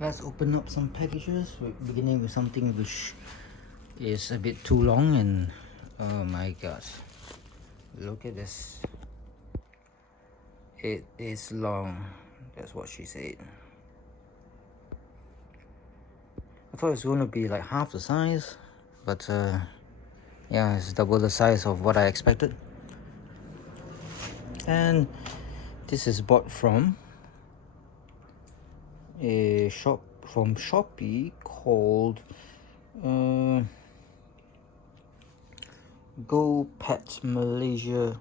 Let's open up some packages. We're beginning with something which is a bit too long, and oh my god, look at this. It is long. That's what she said. I thought it was going to be like half the size, but yeah, it's double the size of what I expected. And this is bought from a shop from Shopee called GoPet Malaysia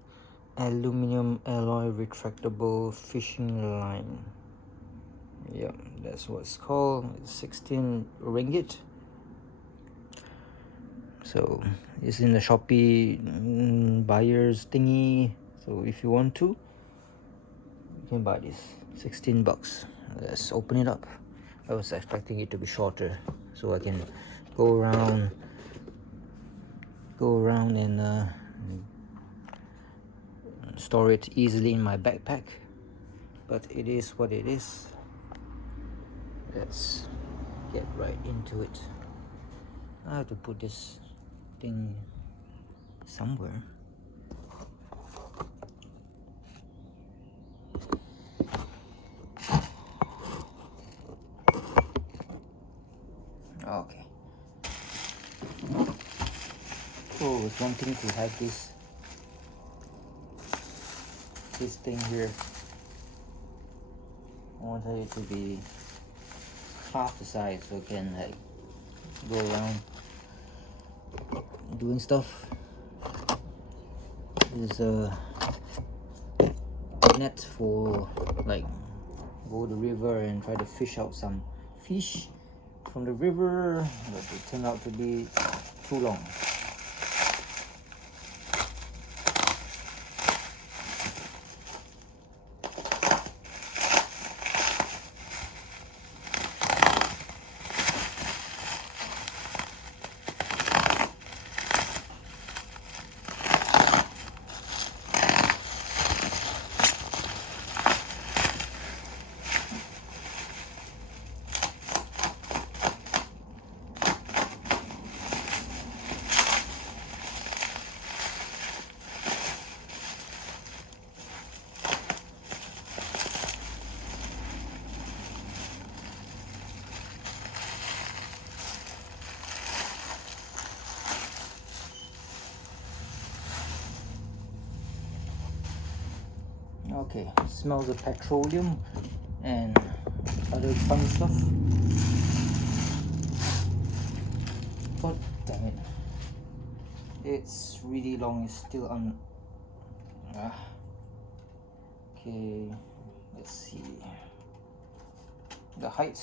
Aluminium Alloy Retractable Fishing Line. Yeah, that's what it's called. It's 16 ringgit. So it's in the Shopee buyers thingy. So if you want to, you can buy this. 16 bucks. Let's open it up. I was expecting it to be shorter, so I can go around and store it easily in my backpack. But it is what it is. Let's get right into it. I have to put this thing somewhere. Okay. Oh, I was wanting to have this thing here. I wanted it to be half the size, so I can like go around doing stuff. This is a net for like go to the river and try to fish out some fish from the river, but it turned out to be too long. Okay, smells of petroleum and other fun stuff. God damn it. It's really long, it's still on. Okay, let's see. The height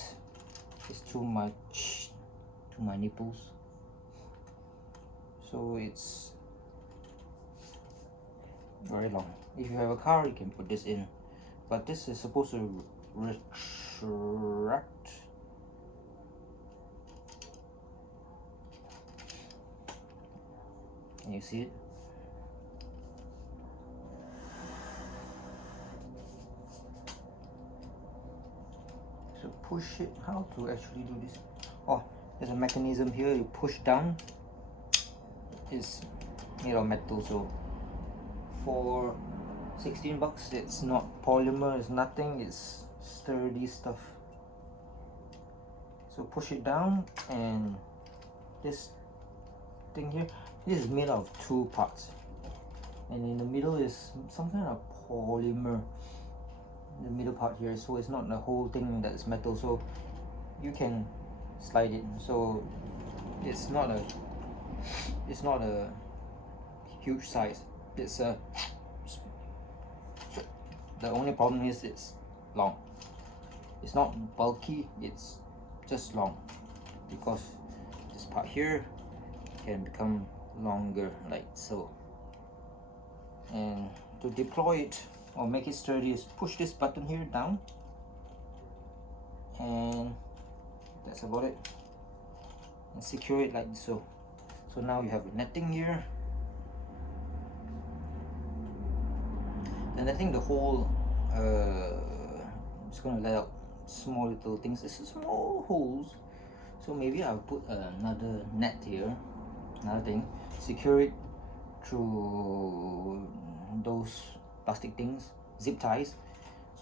is too much to my nipples. So it's very long. If you have a car, you can put this in, but this is supposed to retract. Can you see it? So push it. How to actually do this? Oh, there's a mechanism here. You push down. It's made of metal, so for 16 bucks, it's not polymer, it's nothing, it's sturdy stuff. So push it down, and this thing here, this is made out of two parts, and in the middle is some kind of polymer, the middle part here, so it's not the whole thing that is metal, so you can slide it. So it's not a huge size. It's a the only problem is it's long. It's not bulky, it's just long, because this part here can become longer like so. And to deploy it or make it sturdy is push this button here down, and that's about it, and secure it like so. So now you have a netting here, and I think the whole I'm just gonna let out small little things. This is small holes, so maybe I'll put another net here, another thing, secure it through those plastic things, zip ties,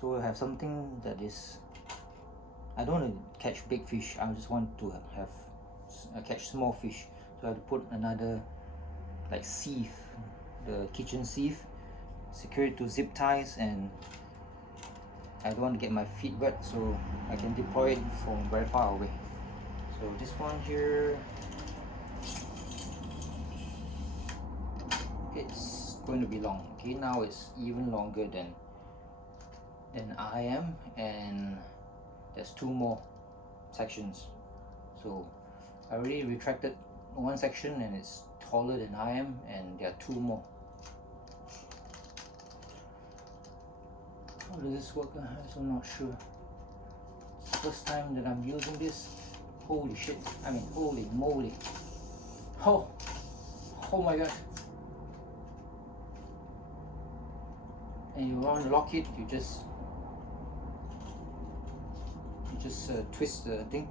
so I have something that is, I don't want to catch big fish, I just want to have catch small fish. So I have to put another like sieve, the kitchen sieve, secure it to zip ties, and I don't want to get my feet wet, so I can deploy it from very far away. So this one here, it's going to be long. Okay, now it's even longer than I am, and there's 2 more sections. So I already retracted one section and it's taller than I am, and there are 2 more. How does this work? I'm also not sure. It's the first time that I'm using this. Holy shit, I mean holy moly. Oh my god. And you want to lock it, you just twist the thing.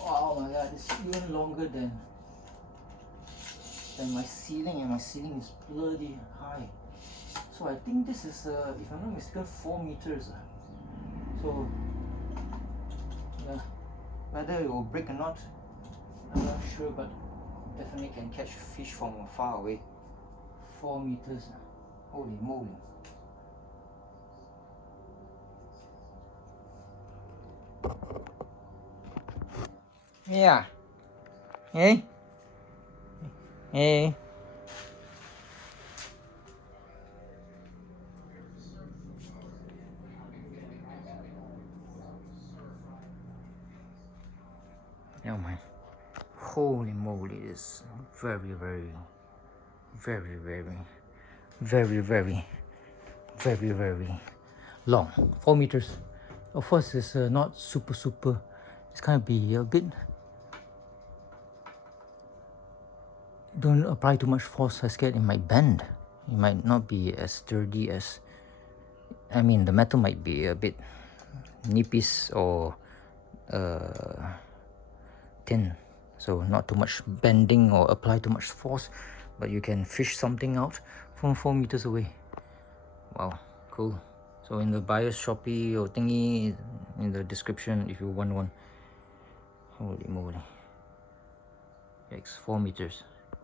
Oh my god, it's even longer than my ceiling, and my ceiling is bloody high. So I think this is, if I'm not mistaken, 4 meters. So yeah, whether it will break or not, I'm not sure, but definitely can catch fish from far away. 4 meters. Holy moly. Yeah. Hey. Hey. Oh my. Holy moly, this very long. 4 meters. Of course, it's not super. It's kind of be a bit. Don't apply too much force. I scared it might bend. It might not be as sturdy as. I mean, the metal might be a bit nippies or thin, so not too much bending or apply too much force, but you can fish something out from 4 meters away. Wow, cool. So in the buyer's Shopee or thingy in the description if you want one. Holy moly. Yikes, 4 meters.